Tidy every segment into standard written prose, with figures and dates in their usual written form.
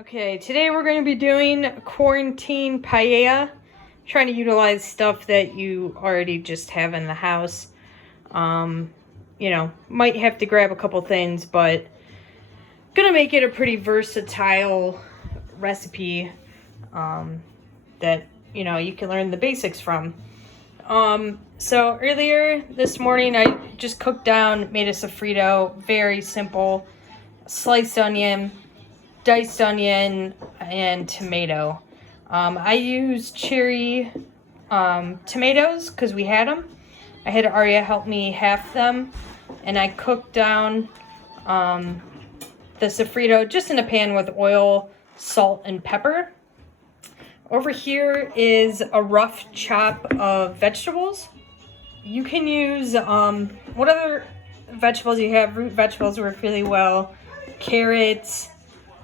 Okay, today we're going to be doing quarantine paella. Trying to utilize stuff that you already just have in the house. Might have to grab a couple things, but gonna make it a pretty versatile recipe that, you can learn the basics from. So earlier this morning, I just cooked down, made a sofrito, very simple, sliced onion, diced onion, and tomato. I used cherry tomatoes because we had them. I had Arya help me half them, and I cooked down the sofrito just in a pan with oil, salt, and pepper. Over here is a rough chop of vegetables. You can use what other vegetables you have. Root vegetables work really well. Carrots,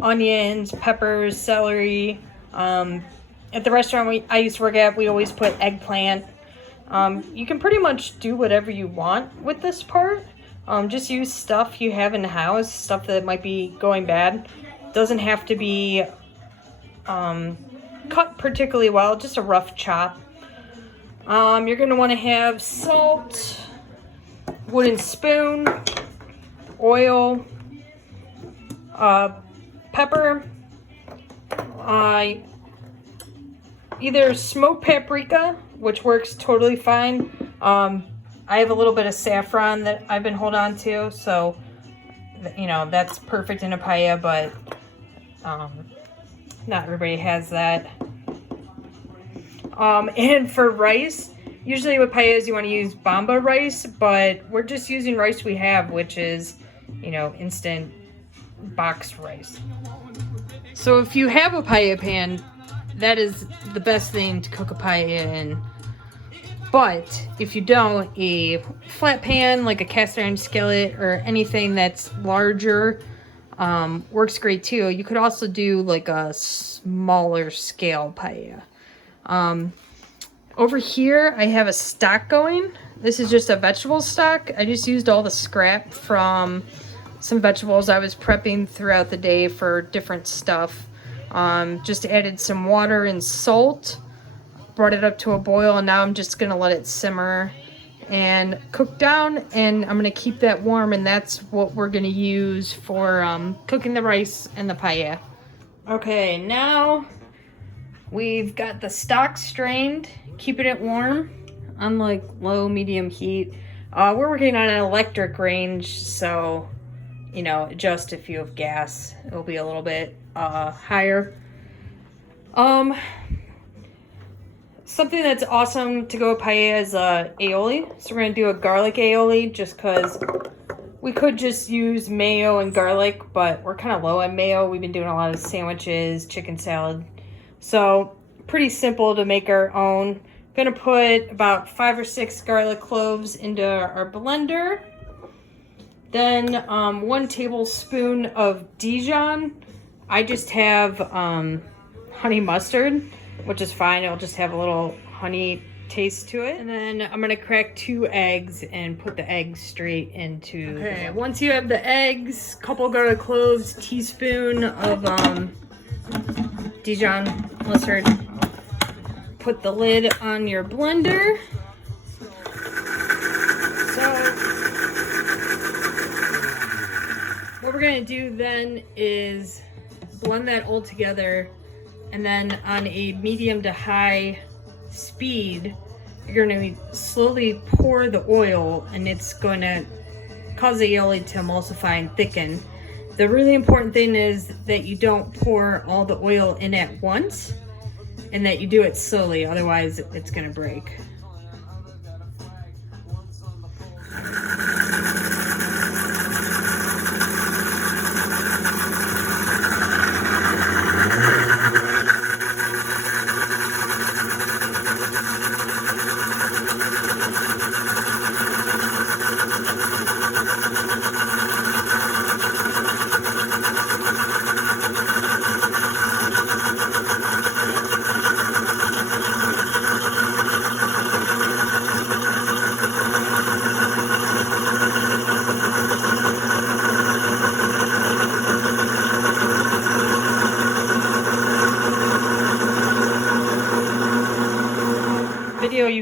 onions, peppers, celery. At the restaurant I used to work at, we always put eggplant. You can pretty much do whatever you want with this part. Just use stuff you have in the house, stuff that might be going bad. Doesn't have to be cut particularly well, just a rough chop. You're going to want to have salt, wooden spoon, oil, pepper, either smoked paprika, which works totally fine. I have a little bit of saffron that I've been holding on to, so that's perfect in a paella, but not everybody has that. And for rice, usually with paellas you want to use bamba rice, but we're just using rice we have, which is instant boxed rice. So if you have a paella pan, that is the best thing to cook a paella in. But if you don't, a flat pan like a cast iron skillet or anything that's larger works great too. You could also do like a smaller scale paella. Over here I have a stock going. This is just a vegetable stock. I just used all the scrap from some vegetables I was prepping throughout the day for different stuff. Just added some water and salt, brought it up to a boil, and now I'm just gonna let it simmer and cook down, and I'm gonna keep that warm, and that's what we're gonna use for cooking the rice and the paella. Okay, now we've got the stock strained, keeping it warm on like low medium heat. We're working on an electric range, so adjust if you have gas, it'll be a little bit higher. Something that's awesome to go with paella is aioli. So we're gonna do a garlic aioli just because we could just use mayo and garlic, but we're kind of low on mayo. We've been doing a lot of sandwiches, chicken salad, so pretty simple to make our own. Gonna put about 5 or 6 garlic cloves into our blender. Then 1 tablespoon of Dijon. I just have honey mustard, which is fine. It'll just have a little honey taste to it. And then I'm gonna crack 2 eggs and put the eggs straight into. Okay, once you have the eggs, couple garlic cloves, teaspoon of Dijon mustard, put the lid on your blender. What we're gonna do then is blend that all together, and then on a medium to high speed, you're gonna slowly pour the oil, and it's gonna cause the aioli to emulsify and thicken. The really important thing is that you don't pour all the oil in at once, and that you do it slowly, otherwise it's gonna break.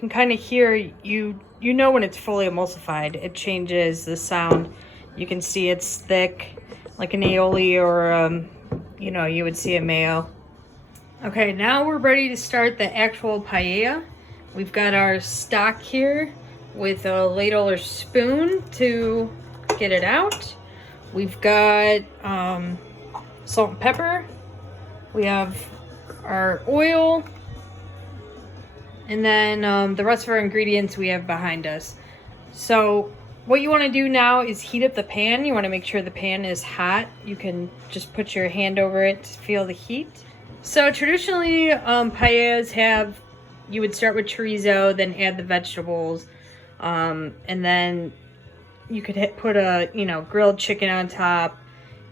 can kind of hear, you know when it's fully emulsified. It changes the sound. You can see it's thick, like an aioli or, you know, you would see a mayo. Okay, now we're ready to start the actual paella. We've got our stock here with a ladle or spoon to get it out. We've got salt and pepper. We have our oil. And then the rest of our ingredients we have behind us. So what you want to do now is heat up the pan. You want to make sure the pan is hot. You can just put your hand over it to feel the heat. So traditionally, paellas have, you would start with chorizo, then add the vegetables, and then you could put a, you know, grilled chicken on top.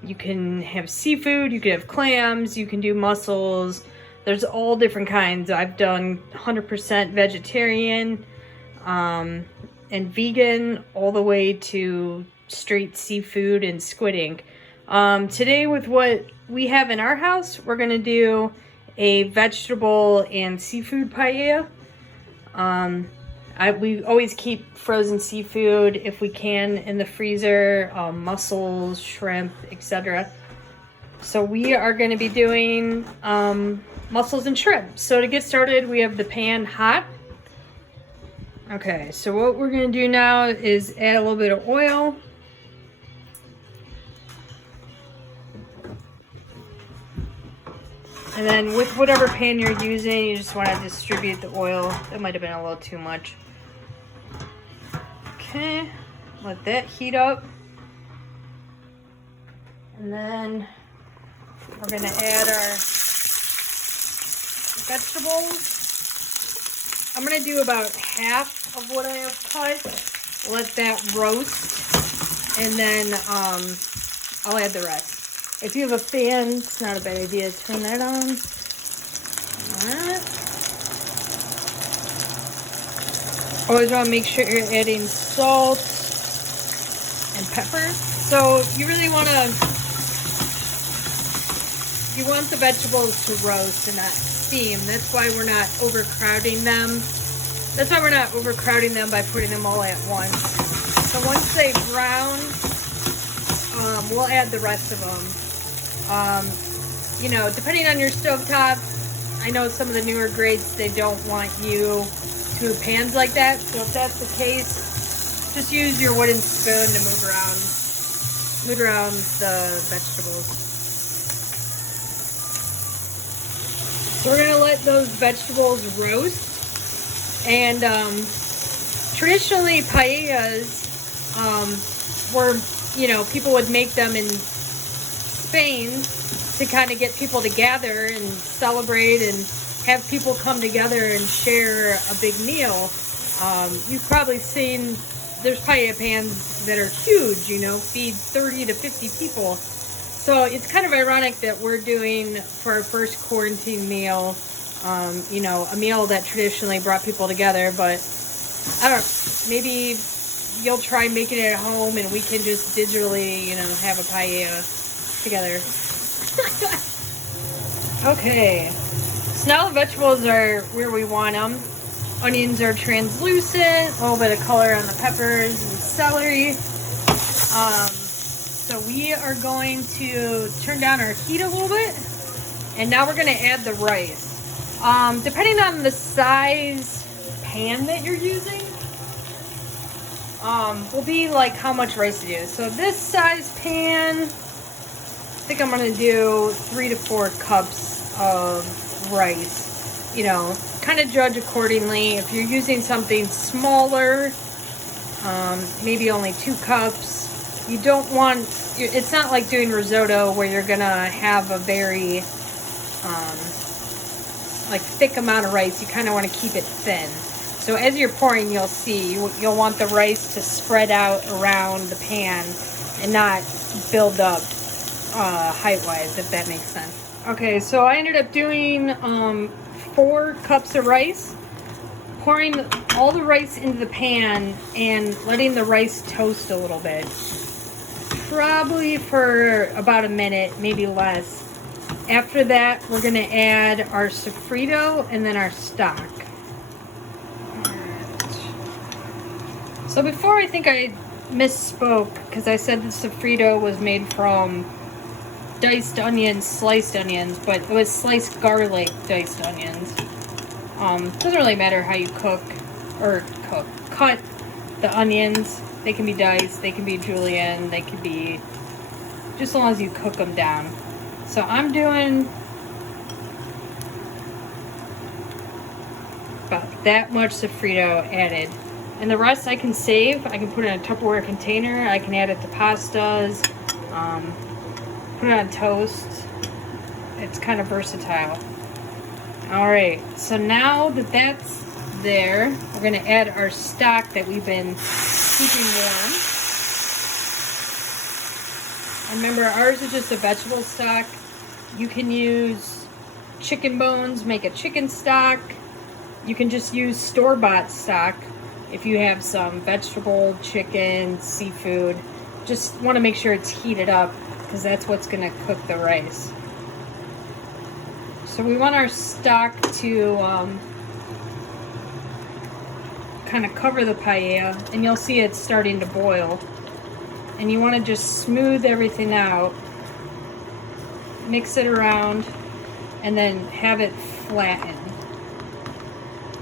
You can have seafood, you could have clams, you can do mussels. There's all different kinds. I've done 100% vegetarian and vegan, all the way to straight seafood and squid ink. Today, with what we have in our house, we're going to do a vegetable and seafood paella. We always keep frozen seafood if we can in the freezer, mussels, shrimp, etc. So we are going to be doing mussels and shrimp. So to get started, we have the pan hot. Okay, so what we're going to do now is add a little bit of oil. And then with whatever pan you're using, you just want to distribute the oil. That might have been a little too much. Okay, let that heat up. And then we're going to add our vegetables. I'm going to do about half of what I have cut. Let that roast. And then I'll add the rest. If you have a fan, it's not a bad idea to turn that on. Alright. Always want to make sure you're adding salt and pepper. So you really want the vegetables to roast and not steam. That's why we're not overcrowding them. That's why we're not overcrowding them by putting them all at once. So once they brown, we'll add the rest of them. You know, depending on your stovetop, I know some of the newer grades, they don't want you to move pans like that. So if that's the case, just use your wooden spoon to move around the vegetables. So we're gonna let those vegetables roast. And traditionally paellas were, you know, people would make them in Spain to kind of get people together and celebrate and have people come together and share a big meal. You've probably seen, there's paella pans that are huge, you know, feed 30 to 50 people. So it's kind of ironic that we're doing for our first quarantine meal, you know, a meal that traditionally brought people together. But I don't know, maybe you'll try making it at home and we can just digitally, you know, have a paella together. Okay, so now the vegetables are where we want them. Onions are translucent, a little bit of color on the peppers and celery. So we are going to turn down our heat a little bit, and now we're going to add the rice. Depending on the size pan that you're using, will be like how much rice to do. So this size pan, I think I'm going to do 3 to 4 cups of rice. You know, kind of judge accordingly. If you're using something smaller, maybe only 2 cups. You don't want, it's not like doing risotto where you're going to have a very, like thick amount of rice. You kind of want to keep it thin. So as you're pouring, you'll see, you'll want the rice to spread out around the pan and not build up height-wise, if that makes sense. Okay, so I ended up doing 4 cups of rice, pouring all the rice into the pan and letting the rice toast a little bit. Probably for about a minute, maybe less. After that, we're going to add our sofrito and then our stock. So before, I think I misspoke because I said the sofrito was made from diced onions, sliced onions, but it was sliced garlic diced onions. Doesn't really matter how you cut the onions. They can be diced, they can be julienne, they can be, just as long as you cook them down. So I'm doing about that much sofrito added. And the rest I can save. I can put it in a Tupperware container. I can add it to pastas. Put it on toast. It's kind of versatile. Alright, so now that that's there, we're going to add our stock that we've been keeping warm. And remember, ours is just a vegetable stock. You can use chicken bones, make a chicken stock. You can just use store-bought stock if you have some vegetable, chicken, seafood. Just want to make sure it's heated up because that's what's going to cook the rice. So we want our stock to kind of cover the paella, and you'll see it's starting to boil. And you want to just smooth everything out, mix it around, and then have it flatten.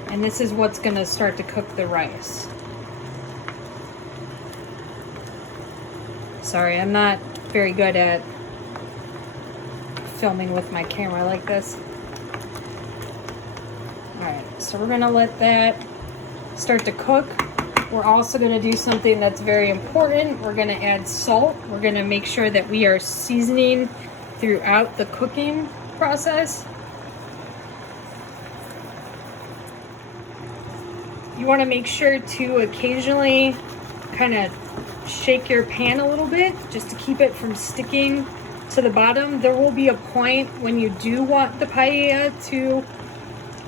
And this is what's going to start to cook the rice. Sorry, I'm not very good at filming with my camera like this. Alright, so we're going to let that start to cook. We're also going to do something that's very important. We're going to add salt. We're going to make sure that we are seasoning throughout the cooking process. You want to make sure to occasionally kind of shake your pan a little bit just to keep it from sticking to the bottom. There will be a point when you do want the paella to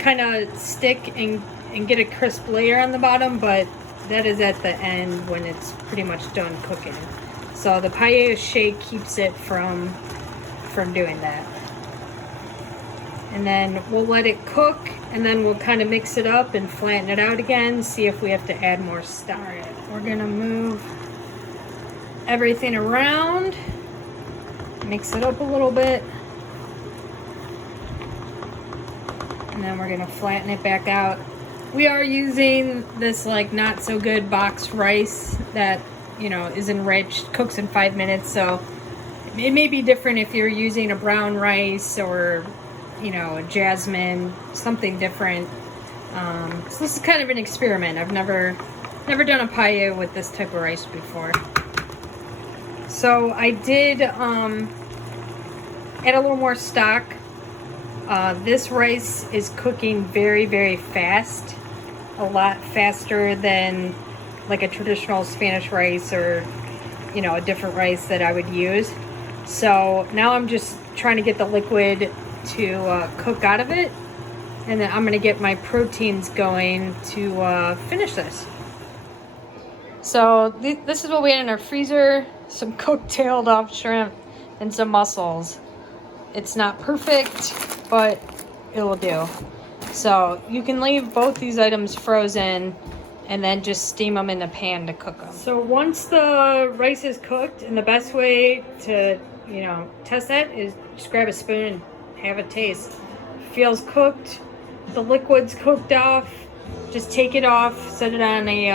kind of stick and get a crisp layer on the bottom, but that is at the end when it's pretty much done cooking. So the paella shake keeps it from doing that. And then we'll let it cook, and then we'll kind of mix it up and flatten it out again, see if we have to add more stock. Alright, we're gonna move everything around, mix it up a little bit, and then we're gonna flatten it back out. We are using this like not so good box rice that, you know, is enriched, cooks in 5 minutes, so it may be different if you're using a brown rice or, you know, a jasmine, something different. So this is kind of an experiment. I've never done a paella with this type of rice before. So I did add a little more stock. This rice is cooking very, very fast. A lot faster than like a traditional Spanish rice or, you know, a different rice that I would use. So now I'm just trying to get the liquid to cook out of it, and then I'm going to get my proteins going to finish this. So this is what we had in our freezer: some cooked tailed off shrimp and some mussels. It's not perfect, but it will do. So you can leave both these items frozen and then just steam them in the pan to cook them. So once the rice is cooked, and the best way to, you know, test that is just grab a spoon and have a taste. Feels cooked, the liquid's cooked off, just take it off, set it on a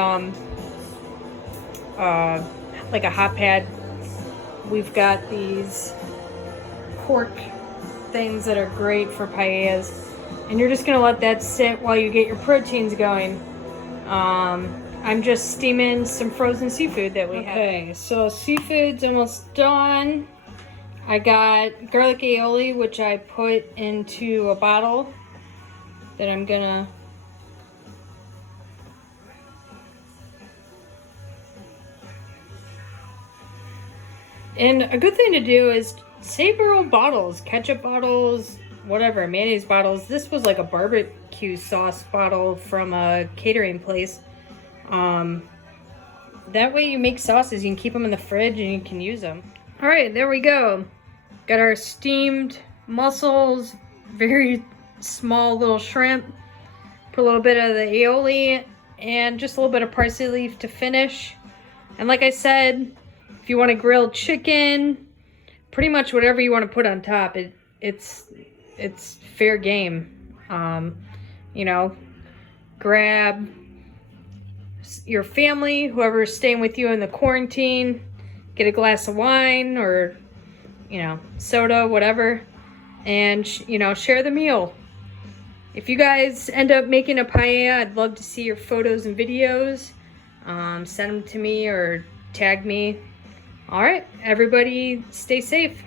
like a hot pad. We've got these cork things that are great for paellas, and you're just gonna let that sit while you get your proteins going. I'm just steaming some frozen seafood that we have. Okay, so seafood's almost done. I got garlic aioli, which I put into a bottle that I'm gonna and a good thing to do is save your old bottles, ketchup bottles, whatever, mayonnaise bottles. This was like a barbecue sauce bottle from a catering place. That way you make sauces, you can keep them in the fridge and you can use them. All right, there we go. Got our steamed mussels, very small little shrimp. Put a little bit of the aioli and just a little bit of parsley leaf to finish. And like I said, if you want a grilled chicken, pretty much whatever you want to put on top, it's fair game. You know, grab your family, whoever's staying with you in the quarantine, get a glass of wine or, you know, soda, whatever, and, you know, share the meal. If you guys end up making a paella, I'd love to see your photos and videos. Send them to me or tag me. All right, everybody stay safe.